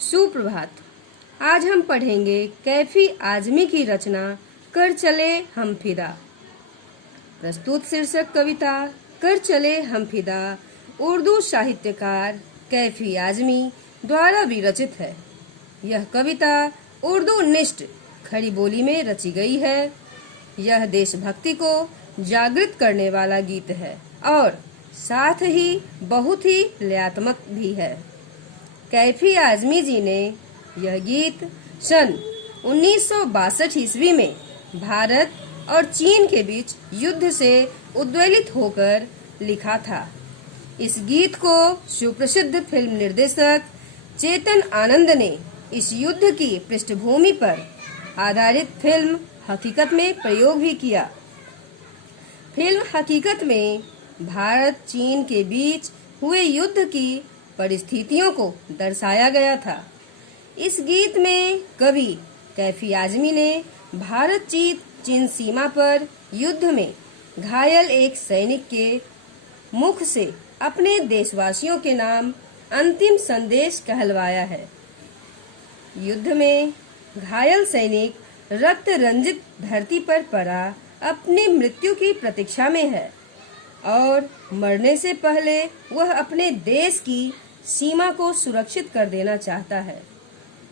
सुप्रभात। आज हम पढ़ेंगे कैफी आजमी की रचना कर चले हम फिदा। प्रस्तुत शीर्षक कविता कर चले हम फिदा उर्दू साहित्यकार कैफी आजमी द्वारा विरचित है। यह कविता उर्दू निष्ठ खड़ी बोली में रची गई है। यह देशभक्ति को जागृत करने वाला गीत है और साथ ही बहुत ही लयात्मक भी है। कैफी आजमी जी ने यह गीत सन 1962 ईस्वी में भारत और चीन के बीच युद्ध से उद्वेलित होकर लिखा था। इस गीत को सुप्रसिद्ध फिल्म निर्देशक चेतन आनंद ने इस युद्ध की पृष्ठभूमि पर आधारित फिल्म हकीकत में प्रयोग भी किया। फिल्म हकीकत में भारत चीन के बीच हुए युद्ध की परिस्थितियों को दर्शाया गया था। इस गीत में कवि कैफी आजमी ने भारत चीन सीमा पर युद्ध में घायल एक सैनिक के मुख से अपने देशवासियों के नाम अंतिम संदेश कहलवाया है। युद्ध में घायल सैनिक रक्त रंजित धरती पर पड़ा अपनी मृत्यु की प्रतीक्षा में है और मरने से पहले वह अपने देश की सीमा को सुरक्षित कर देना चाहता है।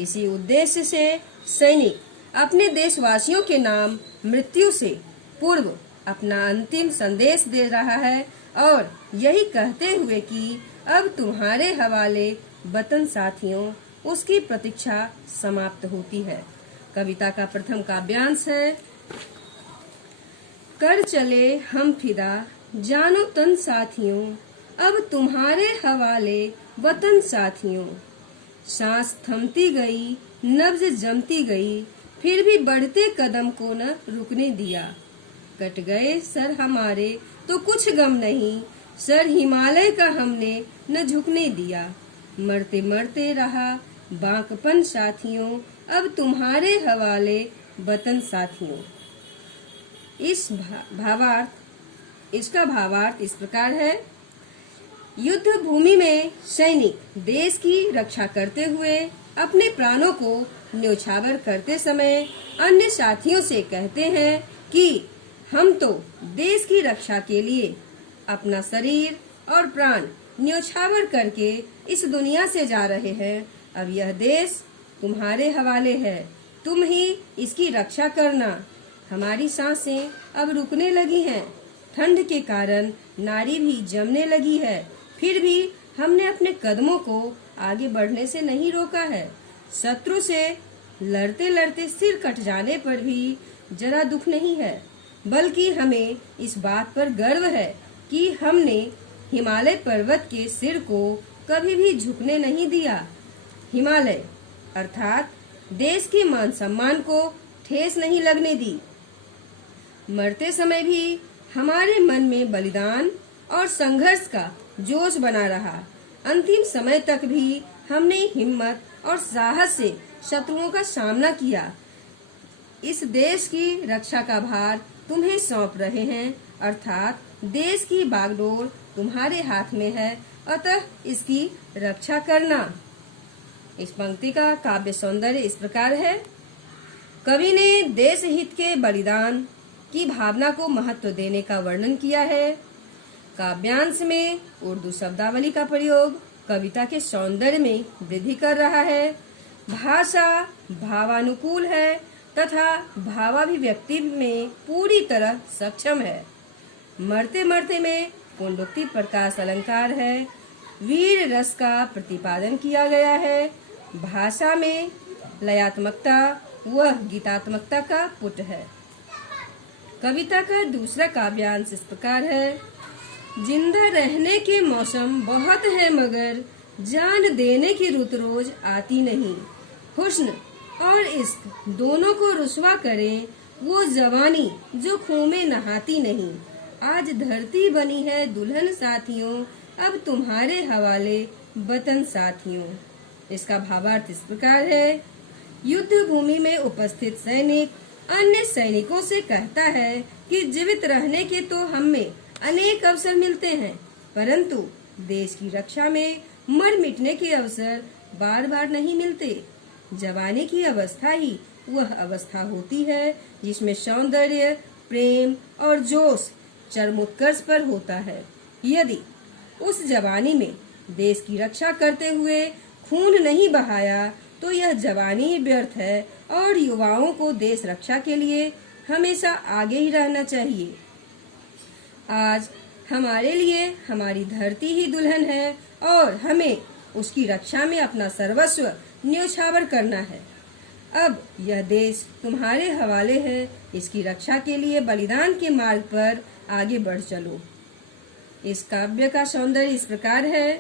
इसी उद्देश्य से सैनिक अपने देशवासियों के नाम मृत्यु से पूर्व अपना अंतिम संदेश दे रहा है और यही कहते हुए कि अब तुम्हारे हवाले वतन साथियों उसकी प्रतीक्षा समाप्त होती है। कविता का प्रथम काव्यांश है। कर चले हम फिदा जानो तन साथियों, अब तुम्हारे हवाले वतन साथियों। सांस थमती गई, नब्ज जमती गई, फिर भी बढ़ते कदम को न रुकने दिया। कट गए सर हमारे तो कुछ गम नहीं, सर हिमालय का हमने न झुकने दिया। मरते मरते रहा बांकपन साथियों, अब तुम्हारे हवाले वतन साथियों। इसका भावार्थ इस प्रकार है। युद्ध भूमि में सैनिक देश की रक्षा करते हुए अपने प्राणों को न्योछावर करते समय अन्य साथियों से कहते हैं कि हम तो देश की रक्षा के लिए अपना शरीर और प्राण न्योछावर करके इस दुनिया से जा रहे हैं। अब यह देश तुम्हारे हवाले है, तुम ही इसकी रक्षा करना। हमारी सांसें अब रुकने लगी हैं, ठंड के कारण नाड़ी भी जमने लगी है, फिर भी हमने अपने कदमों को आगे बढ़ने से नहीं रोका है। शत्रु से लड़ते लड़ते सिर कट जाने पर भी जरा दुख नहीं है, बल्कि हमें इस बात पर गर्व है कि हमने हिमालय पर्वत के सिर को कभी भी झुकने नहीं दिया। हिमालय अर्थात देश के मान सम्मान को ठेस नहीं लगने दी। मरते समय भी हमारे मन में बलिदान और संघर्ष का जोश बना रहा। अंतिम समय तक भी हमने हिम्मत और साहस से शत्रुओं का सामना किया। इस देश की रक्षा का भार तुम्हें सौंप रहे हैं, अर्थात देश की बागडोर तुम्हारे हाथ में है, अतः इसकी रक्षा करना। इस पंक्ति का काव्य सौंदर्य इस प्रकार है। कवि ने देश हित के बलिदान की भावना को महत्व देने का वर्णन किया है। काव्यांश में उर्दू शब्दावली का प्रयोग कविता के सौंदर्य में वृद्धि कर रहा है। भाषा भावानुकूल है तथा भावाभिव्यक्ति में पूरी तरह सक्षम है। मरते मरते में पुनरुक्ति प्रकाश अलंकार है। वीर रस का प्रतिपादन किया गया है। भाषा में लयात्मकता व गीतात्मकता का पुट है। कविता का दूसरा काव्यांश इस प्रकार है। जिंदा रहने के मौसम बहुत है मगर जान देने की रुत रोज आती नहीं। हुस्न और इश्क दोनों को रुसवा करें वो जवानी जो खून में नहाती नहीं। आज धरती बनी है दुल्हन साथियों, अब तुम्हारे हवाले वतन साथियों। इसका भावार्थ इस प्रकार है। युद्ध भूमि में उपस्थित सैनिक अन्य सैनिकों से कहता है कि जीवित रहने के तो हमें अनेक अवसर मिलते हैं, परंतु देश की रक्षा में मर मिटने के अवसर बार बार नहीं मिलते। जवानी की अवस्था ही वह अवस्था होती है जिसमें सौंदर्य, प्रेम और जोश चरमोत्कर्ष पर होता है। यदि उस जवानी में देश की रक्षा करते हुए खून नहीं बहाया तो यह जवानी व्यर्थ है और युवाओं को देश रक्षा के लिए हमेशा आगे ही रहना चाहिए। आज हमारे लिए हमारी धरती ही दुल्हन है और हमें उसकी रक्षा में अपना सर्वस्व न्योछावर करना है। अब यह देश तुम्हारे हवाले है। इसकी रक्षा के लिए बलिदान के मार्ग पर आगे बढ़ चलो। इस काव्य का सौंदर्य इस प्रकार है।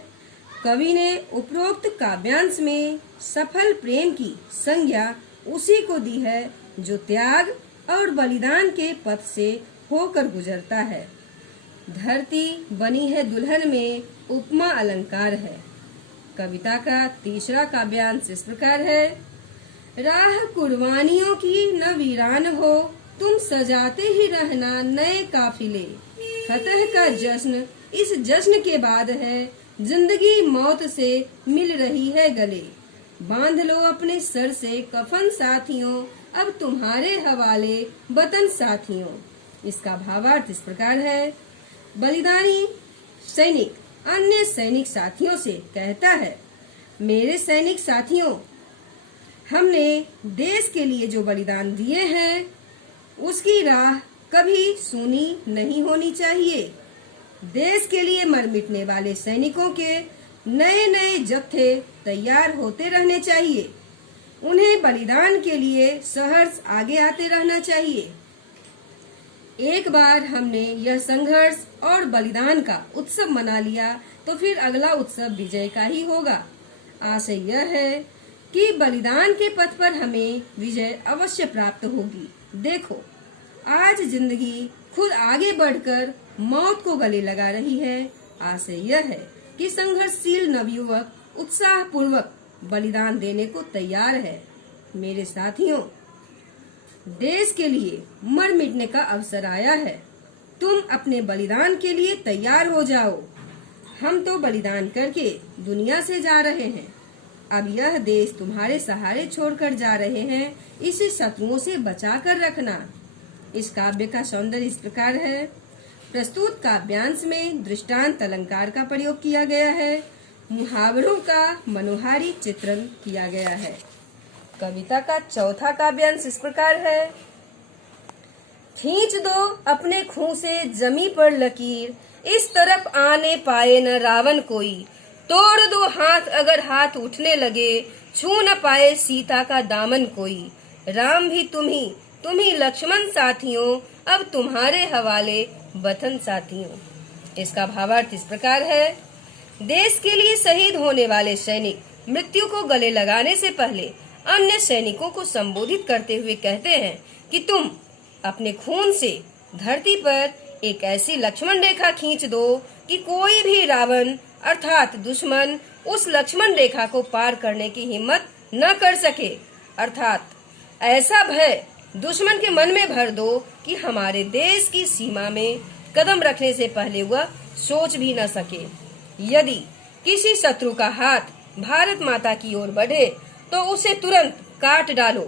कवि ने उपरोक्त काव्यांश में सफल प्रेम की संज्ञा उसी को दी है जो त्याग और बलिदान के पथ से होकर गुजरता है। धरती बनी है दुल्हन में उपमा अलंकार है। कविता का तीसरा काव्यांश इस प्रकार है। राह कुर्बानियों की न वीरान हो, तुम सजाते ही रहना नए काफिले। फतह का जश्न इस जश्न के बाद है, जिंदगी मौत से मिल रही है गले। बांध लो अपने सर से कफन साथियों, अब तुम्हारे हवाले वतन साथियों। इसका भावार्थ इस प्रकार है। बलिदानी सैनिक अन्य सैनिक साथियों से कहता है, मेरे सैनिक साथियों, हमने देश के लिए जो बलिदान दिए हैं उसकी राह कभी सूनी नहीं होनी चाहिए। देश के लिए मर मिटने वाले सैनिकों के नए नए जत्थे तैयार होते रहने चाहिए। उन्हें बलिदान के लिए सहर्ष आगे आते रहना चाहिए। एक बार हमने यह संघर्ष और बलिदान का उत्सव मना लिया तो फिर अगला उत्सव विजय का ही होगा। आशय यह है कि बलिदान के पथ पर हमें विजय अवश्य प्राप्त होगी। देखो, आज जिंदगी खुद आगे बढ़कर मौत को गले लगा रही है। आशय यह है कि संघर्षशील नवयुवक उत्साह पूर्वक बलिदान देने को तैयार है। मेरे साथियों, देश के लिए मर मिटने का अवसर आया है। तुम अपने बलिदान के लिए तैयार हो जाओ। हम तो बलिदान करके दुनिया से जा रहे हैं। अब यह देश तुम्हारे सहारे छोड़कर जा रहे हैं। इसे शत्रुओं से बचा कर रखना। इस काव्य का सौंदर्य इस प्रकार है। प्रस्तुत काव्यांश में दृष्टांत अलंकार का प्रयोग किया गया है। मुहावरों का मनोहारी चित्रण किया गया है। कविता का चौथा काव्यांश इस प्रकार है। खींच दो अपने खूं से जमी पर लकीर, इस तरफ आने पाए न रावण कोई। तोड़ दो हाथ अगर हाथ उठने लगे, छू न पाए सीता का दामन कोई। राम भी तुम ही लक्ष्मण साथियों, अब तुम्हारे हवाले वतन साथियों। इसका भावार्थ इस प्रकार है। देश के लिए शहीद होने वाले सैनिक मृत्यु को गले लगाने से पहले अन्य सैनिकों को संबोधित करते हुए कहते हैं कि तुम अपने खून से धरती पर एक ऐसी लक्ष्मण रेखा खींच दो कि कोई भी रावण अर्थात दुश्मन उस लक्ष्मण रेखा को पार करने की हिम्मत न कर सके। अर्थात ऐसा भय दुश्मन के मन में भर दो कि हमारे देश की सीमा में कदम रखने से पहले वह सोच भी न सके। यदि किसी शत्रु का हाथ भारत माता की ओर बढ़े तो उसे तुरंत काट डालो।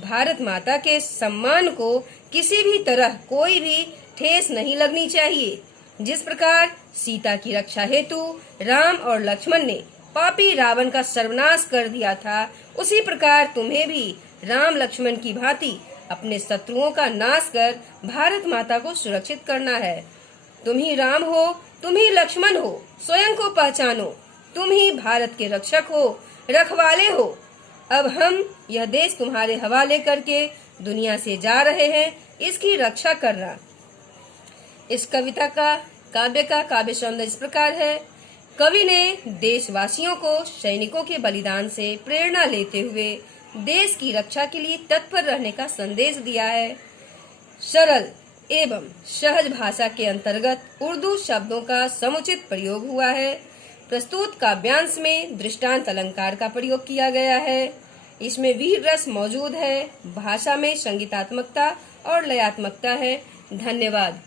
भारत माता के सम्मान को किसी भी तरह कोई भी ठेस नहीं लगनी चाहिए। जिस प्रकार सीता की रक्षा हेतु राम और लक्ष्मण ने पापी रावण का सर्वनाश कर दिया था, उसी प्रकार तुम्हें भी राम लक्ष्मण की भांति अपने शत्रुओं का नाश कर भारत माता को सुरक्षित करना है। तुम ही राम हो, तुम ही लक्ष्मण हो, स्वयं को पहचानो। तुम ही भारत के रक्षक हो, रखवाले हो। अब हम यह देश तुम्हारे हवाले करके दुनिया से जा रहे हैं, इसकी रक्षा करना। इस कविता का काव्य सौंदर्य इस प्रकार है। कवि ने देशवासियों को सैनिकों के बलिदान से प्रेरणा लेते हुए देश की रक्षा के लिए तत्पर रहने का संदेश दिया है। सरल एवं सहज भाषा के अंतर्गत उर्दू शब्दों का समुचित प्रयोग हुआ है। प्रस्तुत काव्यांश में दृष्टांत अलंकार का प्रयोग किया गया है। इसमें वीर रस मौजूद है। भाषा में संगीतात्मकता और लयात्मकता है। धन्यवाद।